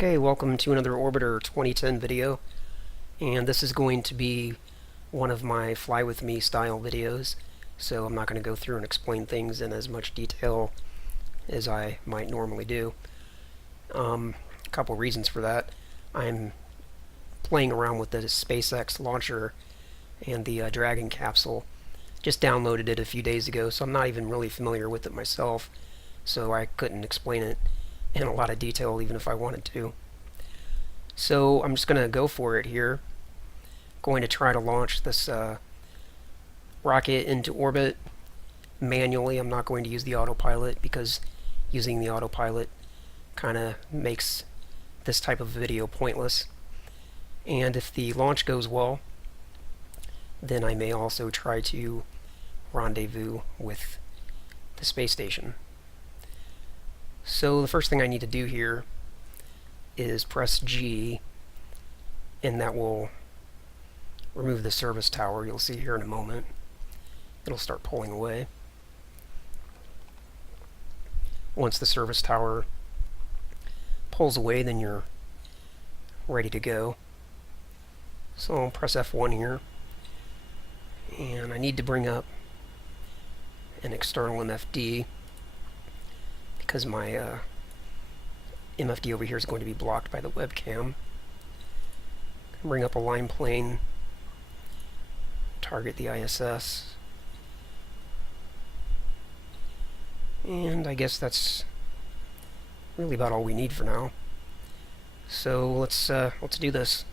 Okay, welcome to another Orbiter 2010 video, and this is going to be one of my fly with me style videos, so I'm not going to go through and explain things in as much detail as I might normally do. A couple reasons for that. I'm playing around with the SpaceX launcher and the Dragon capsule. Just downloaded it a few days ago, so I'm not even really familiar with it myself, so I couldn't explain it in a lot of detail even if I wanted to. So I'm just going to go for it here. Going to try to launch this rocket into orbit manually. I'm not going to use the autopilot because using the autopilot kind of makes this type of video pointless. And if the launch goes well, then I may also try to rendezvous with the space station. So the first thing I need to do here is press G, and that will remove the service tower. You'll see here in a moment. It'll start pulling away. Once the service tower pulls away, then you're ready to go. So I'll press F1 here, and I need to bring up an external MFD because my MFD over here is going to be blocked by the webcam. Bring up a line plane, target the ISS, and I guess that's really about all we need for now. So let's do this.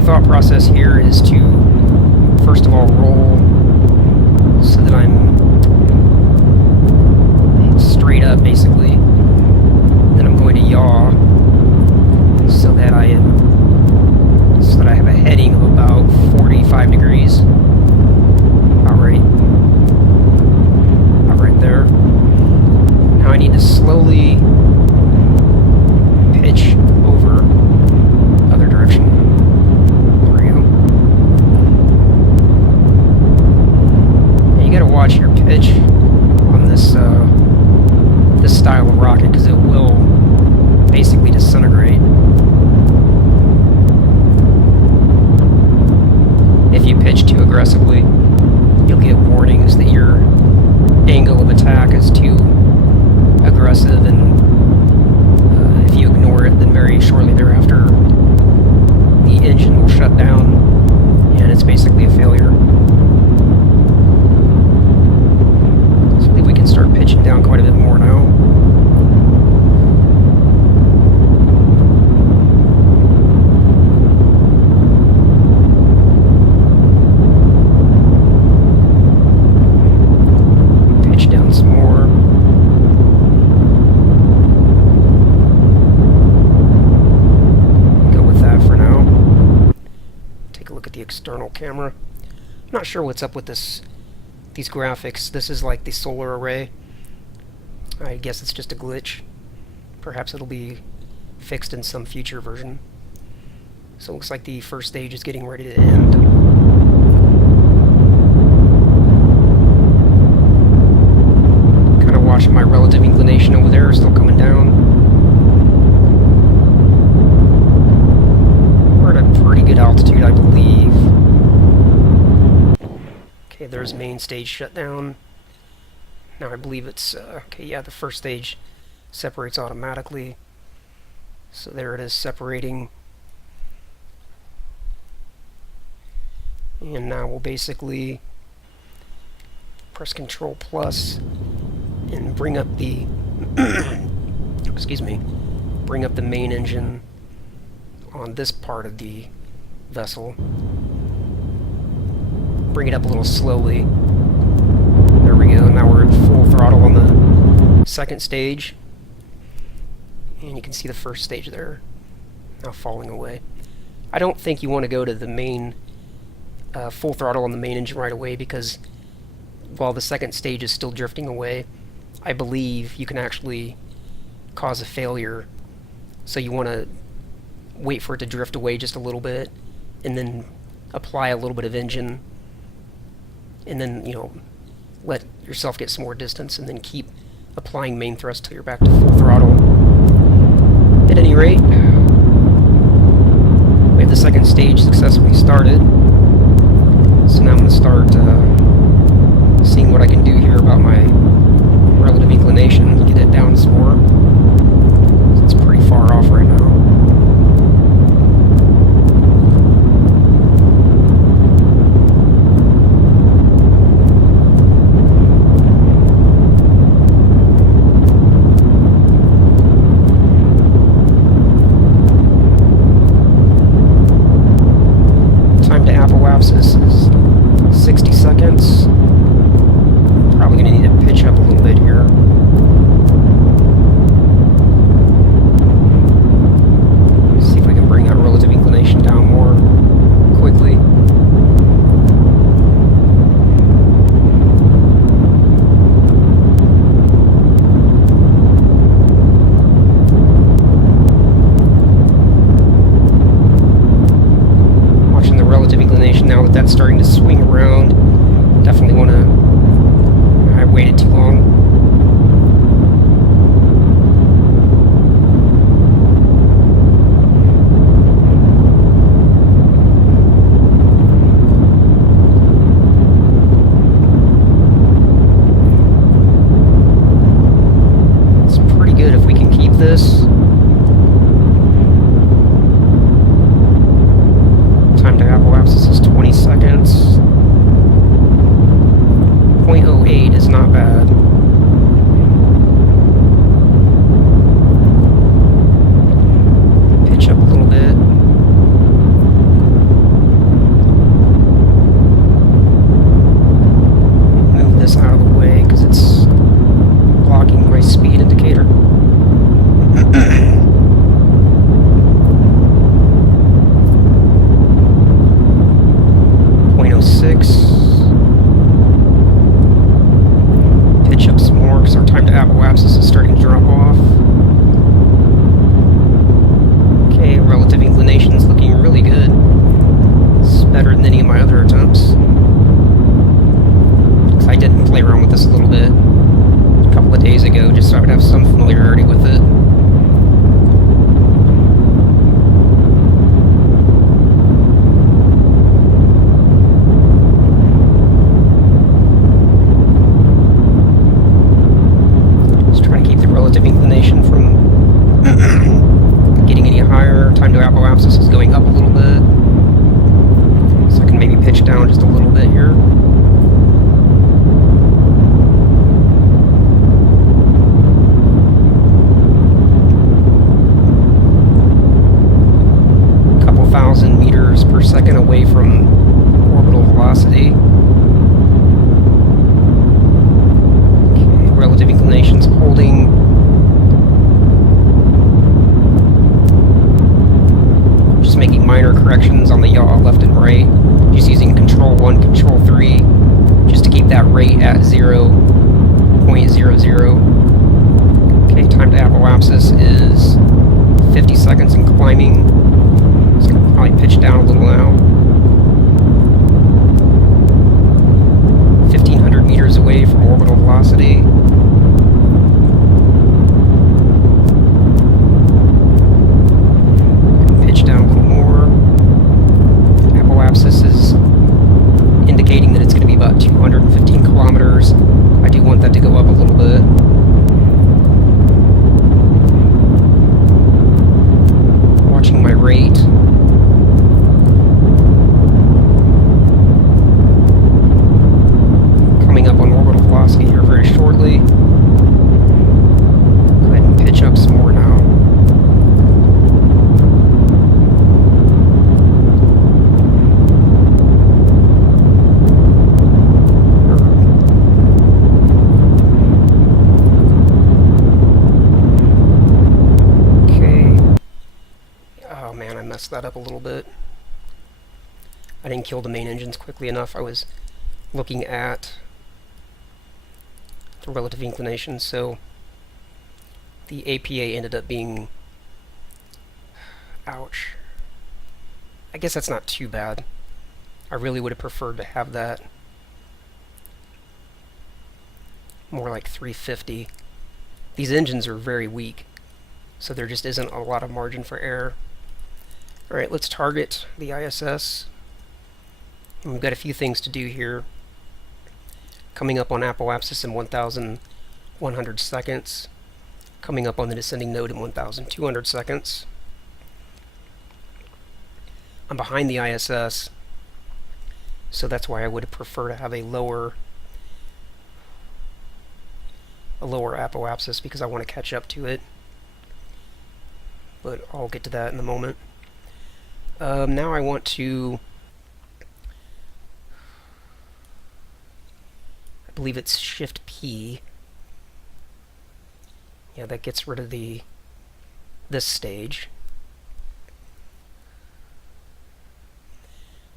Thought process here is to first of all roll so that I'm straight up basically. Then I'm going to yaw so that I have a heading of about 45 degrees. About right there. Now I need to slowly pitch over other direction. Watch your pitch on this this style of rocket because it will basically disintegrate. If you pitch too aggressively, you'll get warnings that your angle of attack is too aggressive, and if you ignore it, then very shortly thereafter the engine will shut down and it's basically a failure. Start pitching down quite a bit more now. Pitch down some more. Go with that for now. Take a look at the external camera. I'm not sure what's up with these graphics. This is like the solar array. I guess it's just a glitch. Perhaps it'll be fixed in some future version. So it looks like the first stage is getting ready to end. Kind of watching my relative inclination over there, still coming down. We're at a pretty good altitude, I believe. Okay, there's main stage shutdown. Now I believe it's, okay, yeah, the first stage separates automatically. So there it is separating. And now we'll basically press Control Plus and bring up the, excuse me, bring up the main engine on this part of the vessel. Bring it up a little slowly. There we go. Now we're at full throttle on the second stage. And you can see the first stage there now falling away. I don't think you want to go to the main full throttle on the main engine right away because while the second stage is still drifting away, I believe you can actually cause a failure. So you want to wait for it to drift away just a little bit, and then apply a little bit of engine, and then, you know, let yourself get some more distance, and then keep applying main thrust till you're back to full throttle. At any rate, we have the second stage successfully started, so now I'm going to start seeing what I can do here about my relative inclination, get it down some more. It's pretty far off right now. Time to apoapsis is 60 seconds. Probably going to need to pitch up a little bit here. See if we can bring that relative inclination down more quickly. Watching the relative inclination now that that's starting to swing around. Definitely want to... I waited too long. It's pretty good if we can keep this. Time to apoapsis is 20 seconds. 0.08 is not bad. Pitch up a little bit. Move this out of the way because it's blocking my speed indicator. 0.06. Our time to apoapsis is starting to drop off. Okay, relative inclination is looking really good. It's better than any of my other attempts. Because I did play around with this a little bit a couple of days ago, just so I would have some familiarity with it. Relative inclination from getting any higher. Time to apoapsis is going up a little bit, so I can maybe pitch down just a little bit here. A couple thousand meters per second away from orbital velocity. Okay, relative inclination's holding. Making minor corrections on the yaw left and right, just using control 1, control 3, just to keep that rate at 0.00. Okay, time to apoapsis is 50 seconds and climbing, so I can probably pitch down a little now. 1,500 meters away from orbital velocity. Pitch down a little more. Apoapsis is indicating that it's going to be about 215 kilometers. I do want that to go up a little bit. Watching my rate. Coming up on orbital velocity here very shortly. Go ahead and pitch up some more now. That up a little bit. I didn't kill the main engines quickly enough. I was looking at the relative inclination, so the APA ended up being, ouch, I guess that's not too bad. I really would have preferred to have that more like 350. These engines are very weak, so there just isn't a lot of margin for error. Alright, let's target the ISS. And we've got a few things to do here. Coming up on apoapsis in 1,100 seconds. Coming up on the descending node in 1,200 seconds. I'm behind the ISS, so that's why I would prefer to have a lower apoapsis, because I want to catch up to it. But I'll get to that in a moment. Now I want to, I believe it's Shift P. Yeah, that gets rid of this stage.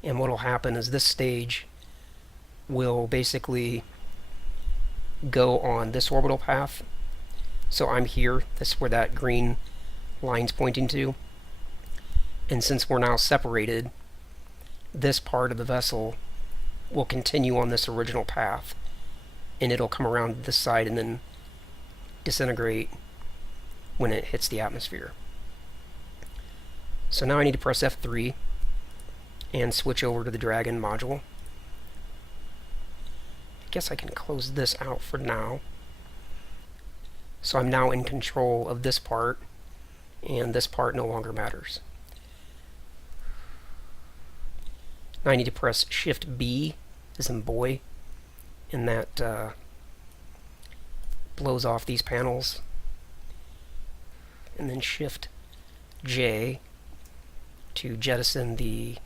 And what will happen is this stage will basically go on this orbital path. So I'm here, this is where that green line's pointing to. And since we're now separated, this part of the vessel will continue on this original path. And it'll come around this side and then disintegrate when it hits the atmosphere. So now I need to press F3 and switch over to the Dragon module. I guess I can close this out for now. So I'm now in control of this part, and this part no longer matters. Now I need to press Shift B, as in boy, and that blows off these panels. And then Shift J to jettison the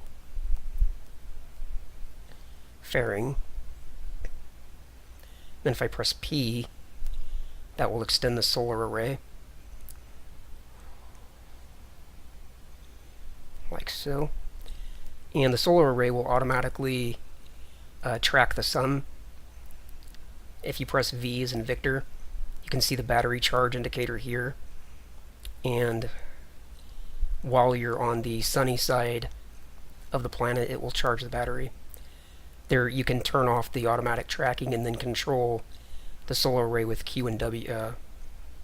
fairing. Then if I press P, that will extend the solar array. Like so. And the solar array will automatically track the sun. If you press V as in Victor, you can see the battery charge indicator here. And while you're on the sunny side of the planet, it will charge the battery. There, you can turn off the automatic tracking and then control the solar array with Q and W. Yeah,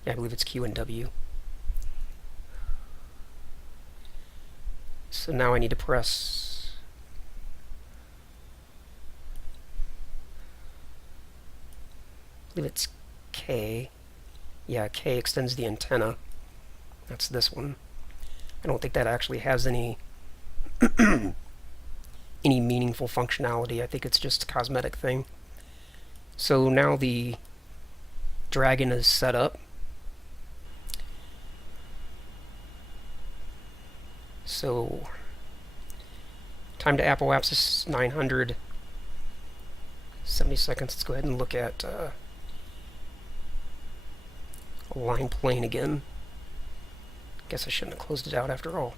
I believe it's Q and W. So now I need to press I believe it's K. Yeah, K extends the antenna. That's this one. I don't think that actually has any any meaningful functionality. I think it's just a cosmetic thing. So now the Dragon is set up. So time to apoapsis 970 seconds. Let's go ahead and look at line plane again. Guess I shouldn't have closed it out after all.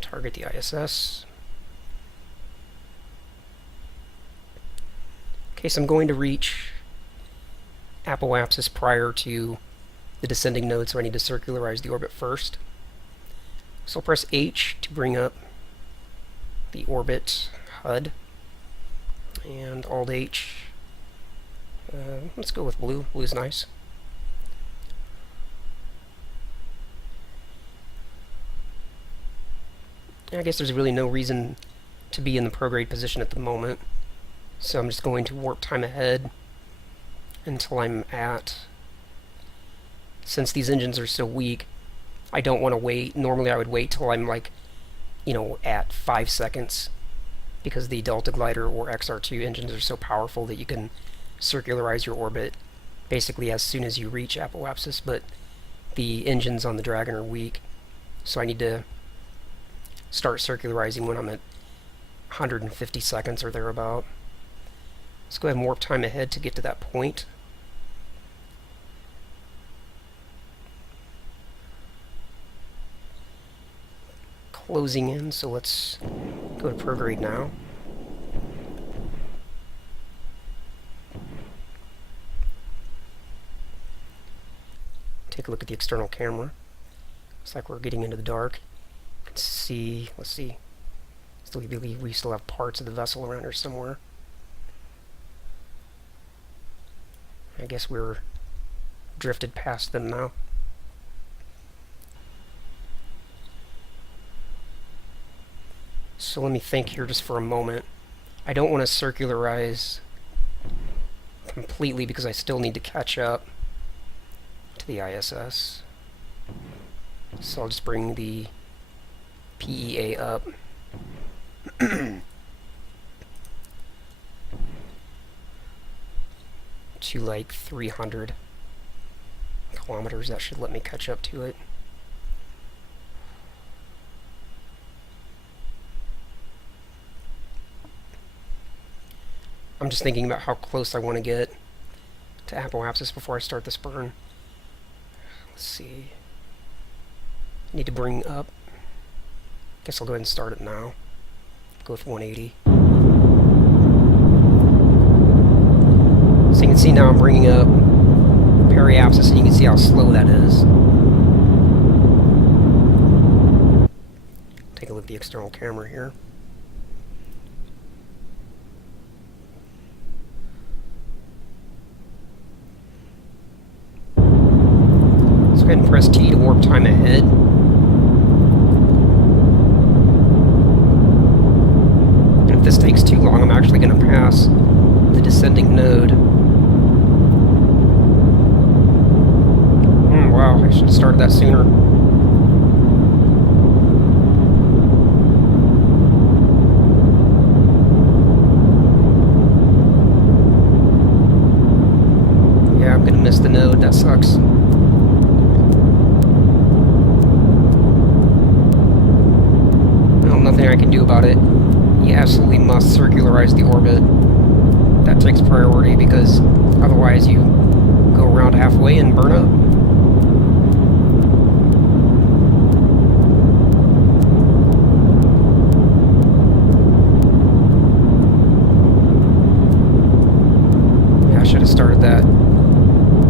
Target the ISS. Okay, so I'm going to reach apoapsis prior to the descending node, so I need to circularize the orbit first. So I'll press H to bring up the orbit HUD, and Alt H. Let's go with blue. Blue's nice. I guess there's really no reason to be in the prograde position at the moment, so I'm just going to warp time ahead until I'm at, since these engines are so weak, I don't want to wait. Normally I would wait till I'm like, at 5 seconds, because the Delta Glider or XR2 engines are so powerful that you can circularize your orbit basically as soon as you reach apoapsis, but the engines on the Dragon are weak, so I need to start circularizing when I'm at 150 seconds or thereabout. Let's go ahead and warp time ahead to get to that point. Closing in, so let's go to prograde now. take a look at the external camera. Looks like we're getting into the dark. You can see, let's see, we still have parts of the vessel around here somewhere. I guess we're drifted past them now. So let me think here just for a moment. I don't want to circularize completely because I still need to catch up to the ISS. So I'll just bring the PEA up. To like 300 kilometers. That should let me catch up to it. I'm just thinking about how close I want to get to apoapsis before I start this burn. Let's see. I need to bring up. Guess I'll go ahead and start it now. Go with 180. So you can see now I'm bringing up periapsis, and you can see how slow that is. Take a look at the external camera here. Let's go ahead and press T to warp time ahead. And if this takes too long, I'm actually going to pass the descending node. Wow, I should have started that sooner. Yeah, I'm gonna miss the node, that sucks. Well, nothing I can do about it. You absolutely must circularize the orbit. That takes priority because otherwise you go around halfway and burn up. Started that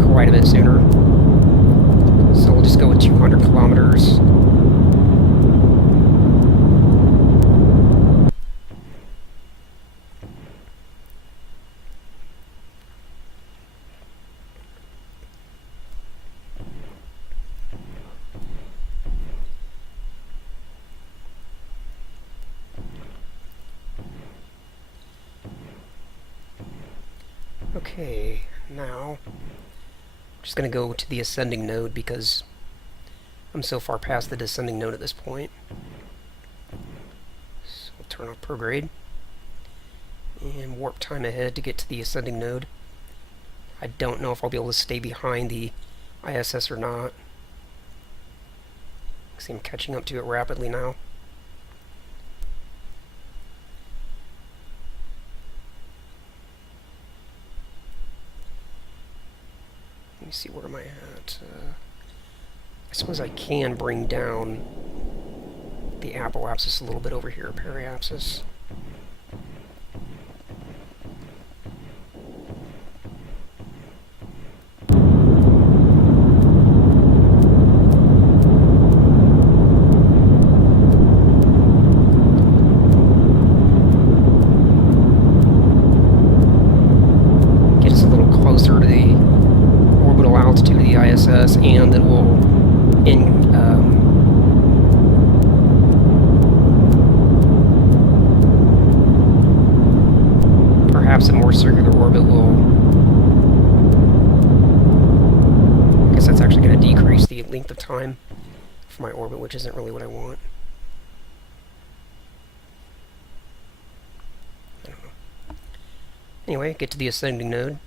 quite a bit sooner. So we'll just go with 200 kilometers. Okay, now I'm just going to go to the ascending node because I'm so far past the descending node at this point. So we'll turn off prograde and warp time ahead to get to the ascending node. I don't know if I'll be able to stay behind the ISS or not. See, I'm catching up to it rapidly now. Let me see, where am I at? I suppose I can bring down the apoapsis a little bit over here, periapsis. Get us a little closer to the orbital altitude of the ISS, and that will perhaps a more circular orbit will, I guess that's actually going to decrease the length of time for my orbit, which isn't really what I want. I don't know. Anyway, get to the ascending node.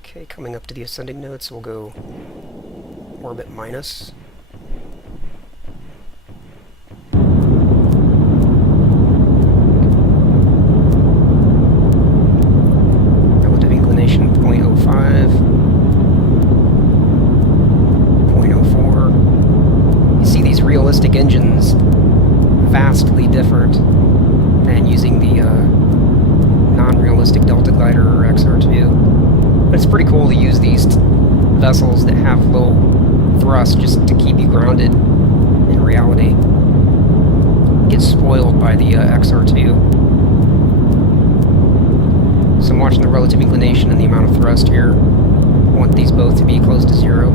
Okay, coming up to the ascending node, so we'll go orbit minus. Relative inclination 0.05, 0.04. You see these realistic engines vastly different than using the non-realistic Delta Glider or XR2. But it's pretty cool to use these vessels that have low thrust just to keep you grounded in reality. Get spoiled by the XR2. So I'm watching the relative inclination and the amount of thrust here. I want these both to be close to 0.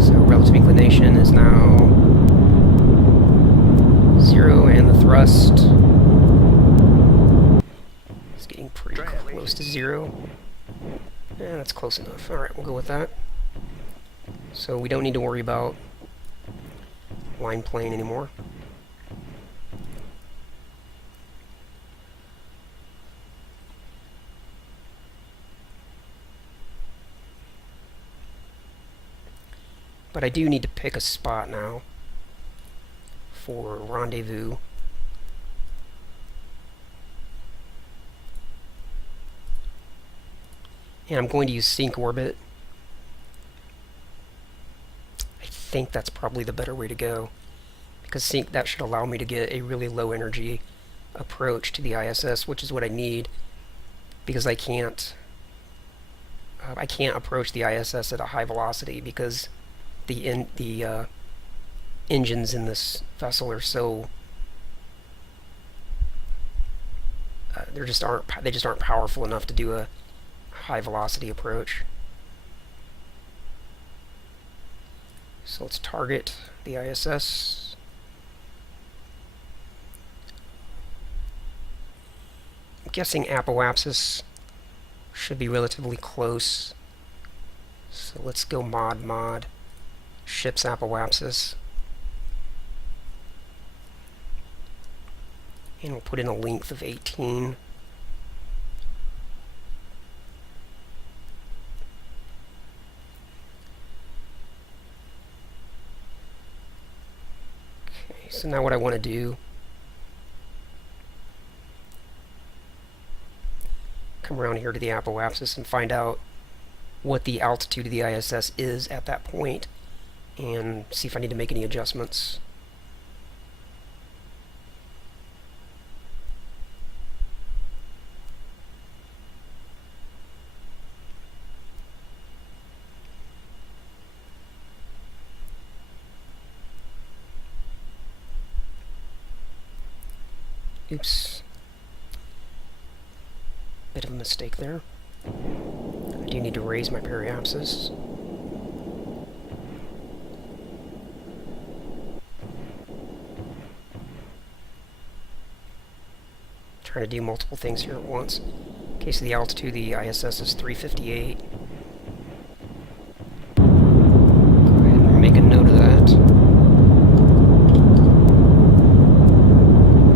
So relative inclination is now 0, and the thrust is getting pretty close to 0. Yeah, that's close enough. Alright, we'll go with that. So we don't need to worry about line plane anymore. But I do need to pick a spot now for rendezvous. And I'm going to use sync orbit. I think that's probably the better way to go, because sync, that should allow me to get a really low energy approach to the ISS, which is what I need, because I can't approach the ISS at a high velocity because the engines in this vessel are so they just aren't powerful enough to do a high velocity approach. So let's target the ISS. I'm guessing apoapsis should be relatively close. So let's go mod ship's apoapsis. And we'll put in a length of 18. Okay, so now what I want to do, come around here to the apoapsis and find out what the altitude of the ISS is at that point, and see if I need to make any adjustments. Oops. Bit of a mistake there. I do need to raise my periapsis. Trying to do multiple things here at once. Okay, so the altitude of the ISS is 358. Go ahead and make a note of that.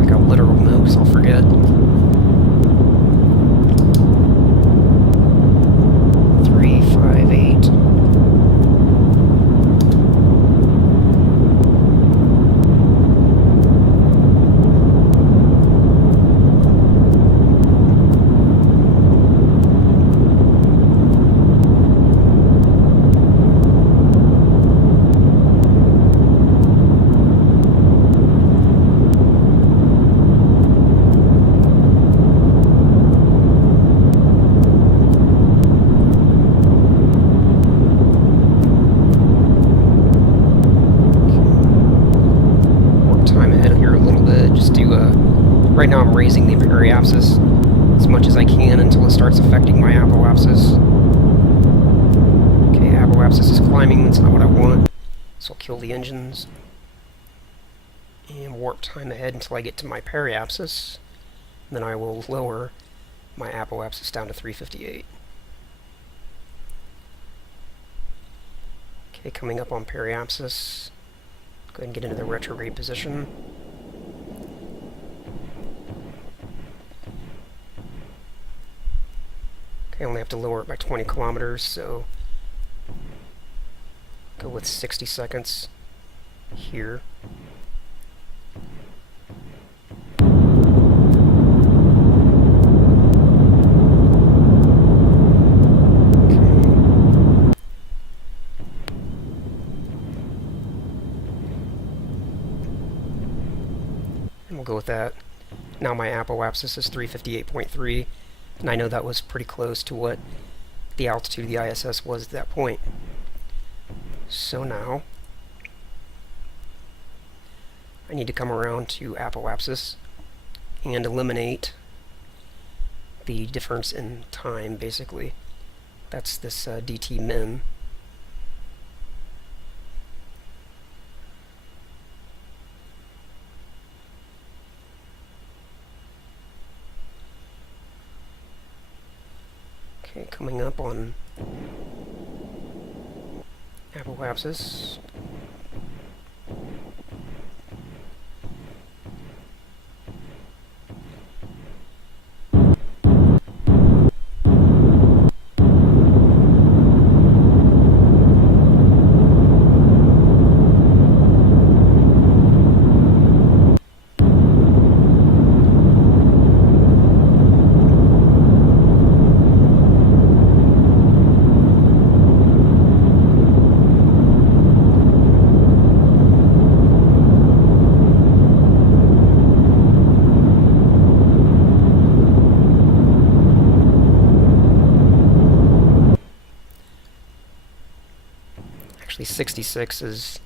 Like a literal note, because I'll forget. 358. Right now I'm raising the periapsis as much as I can until it starts affecting my apoapsis. Okay, apoapsis is climbing, that's not what I want. So I'll kill the engines. And warp time ahead until I get to my periapsis. Then I will lower my apoapsis down to 358. Okay, coming up on periapsis. Go ahead and get into the retrograde position. Okay, I only have to lower it by 20 kilometers, so go with 60 seconds here. We'll go with that. Now my apoapsis is 358.3, and I know that was pretty close to what the altitude of the ISS was at that point. So now I need to come around to apoapsis and eliminate the difference in time, basically. That's this dt min. Okay, coming up on apoapsis. Actually, 66 is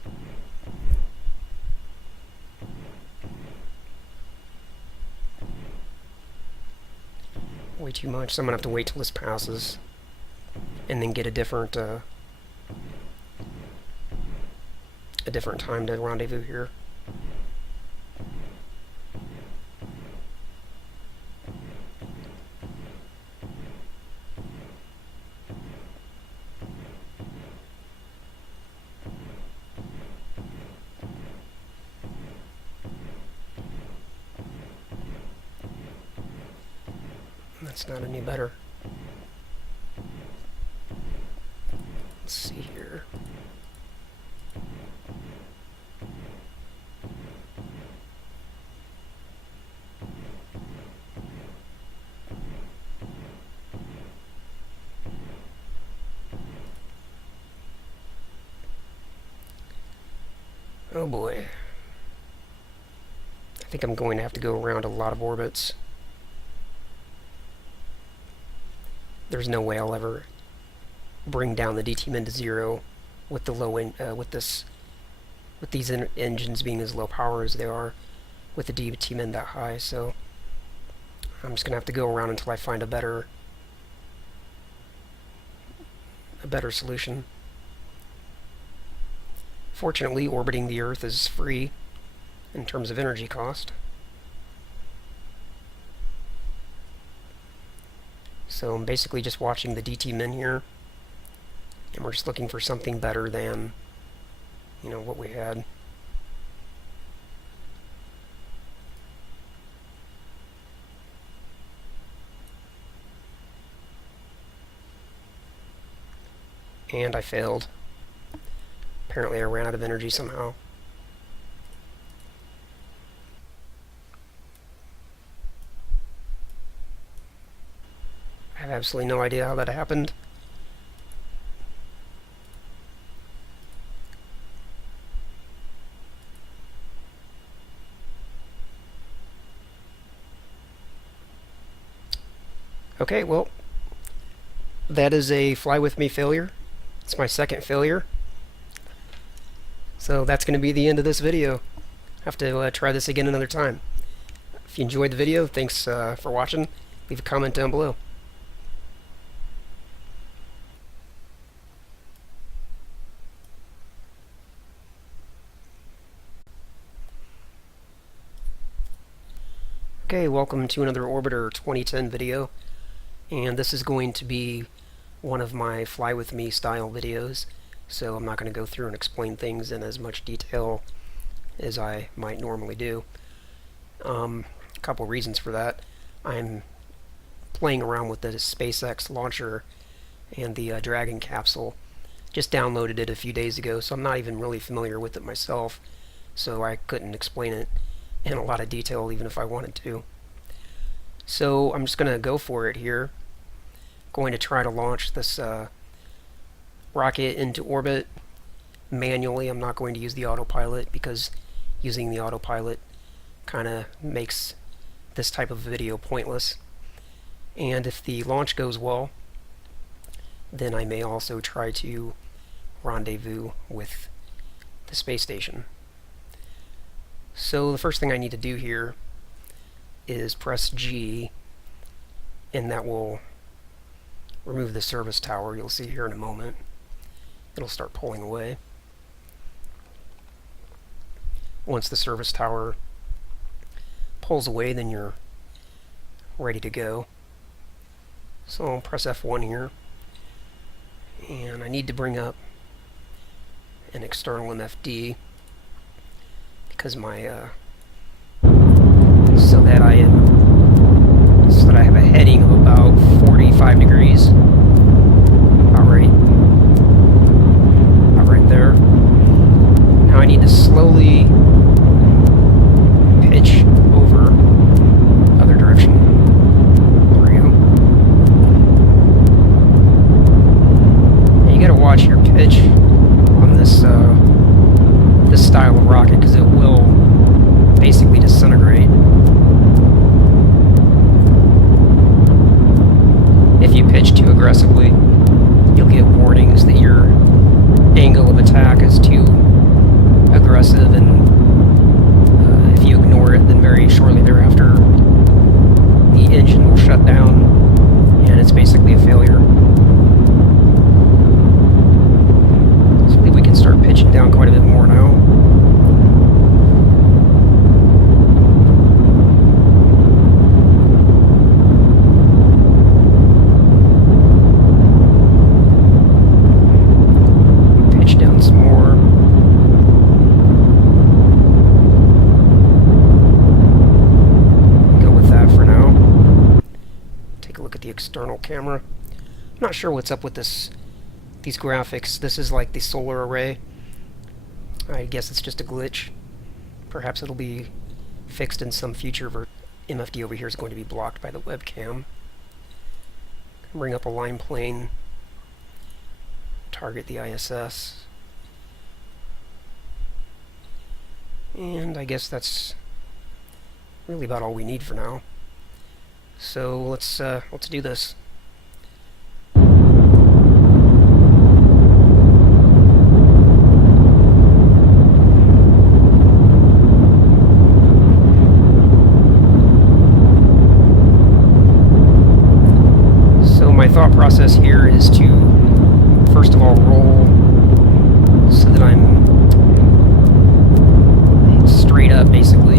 way too much, so I'm gonna have to wait till this passes and then get a different time to rendezvous here. That's not any better. Let's see here. Oh boy. I think I'm going to have to go around a lot of orbits. There's no way I'll ever bring down the dt min to 0 with the low with these engines being as low power as they are, with the dt min that high. So I'm just gonna have to go around until I find a better solution. Fortunately, orbiting the Earth is free in terms of energy cost. So I'm basically just watching the dt min here, and we're just looking for something better than, you know, what we had. And I failed. Apparently I ran out of energy somehow. I have absolutely no idea how that happened. Okay, well, that is a fly with me failure. It's my second failure. So that's going to be the end of this video. Have to try this again another time. If you enjoyed the video, thanks for watching. Leave a comment down below. Okay, welcome to another Orbiter 2010 video, and this is going to be one of my fly with me style videos, so I'm not going to go through and explain things in as much detail as I might normally do. A couple reasons for that. I'm playing around with the SpaceX launcher and the Dragon capsule. Just downloaded it a few days ago, so I'm not even really familiar with it myself, so I couldn't explain it in a lot of detail even if I wanted to. So I'm just going to go for it here. Going to try to launch this rocket into orbit manually. I'm not going to use the autopilot because using the autopilot kind of makes this type of video pointless. And if the launch goes well, then I may also try to rendezvous with the space station. So the first thing I need to do here is press G, and that will remove the service tower. You'll see here in a moment. It'll start pulling away. Once the service tower pulls away, then you're ready to go. So I'll press F1 here, and I need to bring up an external MFD because my so that I have a heading of about 45 degrees. About right there. Now I need to slowly pitch over other direction. There we go. And you gotta watch your pitch on this this style of rocket, because it will basically disintegrate. If you pitch too aggressively, you'll get warnings that your angle of attack is too aggressive, and if you ignore it, then very shortly thereafter the engine will shut down and it's basically a failure. So I believe we can start pitching down quite a bit more now. External camera. I'm not sure what's up with these graphics. This is like the solar array. I guess it's just a glitch. Perhaps it'll be fixed in some future MFD over here is going to be blocked by the webcam. Bring up a line plane. Target the ISS. And I guess that's really about all we need for now. So let's do this. So my thought process here is to first of all roll so that I'm straight up, basically.